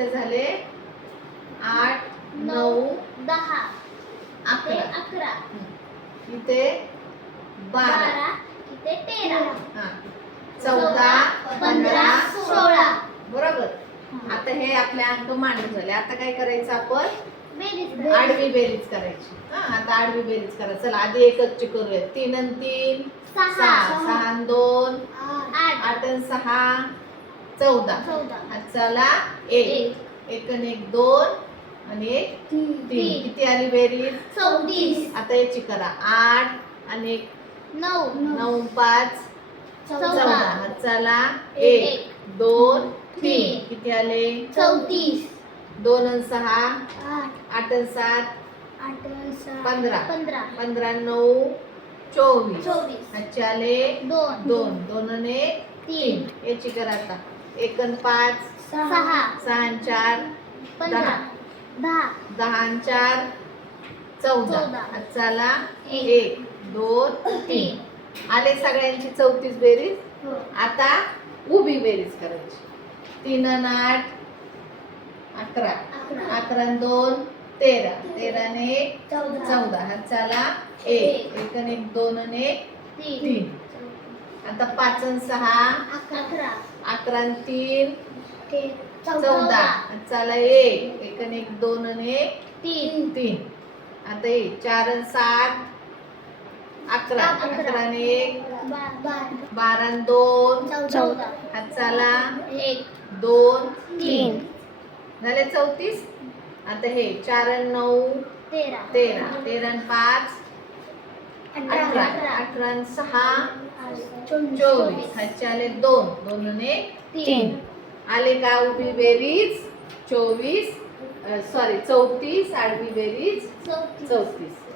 इथे झाले 8 9 10 11 इथे 12 इथे 13 हा 14 15 16 बरोबर. आता हे आपले अंक मांडून झाले. आता काय करायचं आपण बेरीज आडवी बेरीज करायची. हा आता आडवी बेरीज करा. चला आधी एकच करूया. 3 आणि 3 6 6 आणि 2 8 आणि 6 14. चला 1 1 आणि 1 2 आणि 1 3 किती आली बेरीज 34 आता याची करा 8 आणि 1 9 9 5 14 14 चला 1 2 3 किती आले 34 2 आणि 6 8 8 आणि 7 15 15 15 9 24 24 अच्छा आले 2 2 2 आणि 3 याची करा आता 1 आणि 5 6 6 आणि 4 15 10 10 आणि 4 14 चला 1 2 3 आले सगळ्यांची 34 बेरीज. आता उभी बेरीज करायची 3 आणि 8 11 11 आणि 2 13 13 आणि 1 14 चला 1 1 आणि 1 2 आणि 1 3 आता 5 आणि 6 11 आणि 3 14 चला 1 1 आणि 1 2 आणि 1 3 आता 4 आणि 7 11 11 आणि 1 12 आणि 2 चला 1 2 3 झाले 34. आता हे 4 आणि 9 13 13 आणि 5 18 18 आणि 6 24 ह्याचे आले 2 2 आणि 3 आले का उभी बेरीज 34 आडवी बेरीज 34.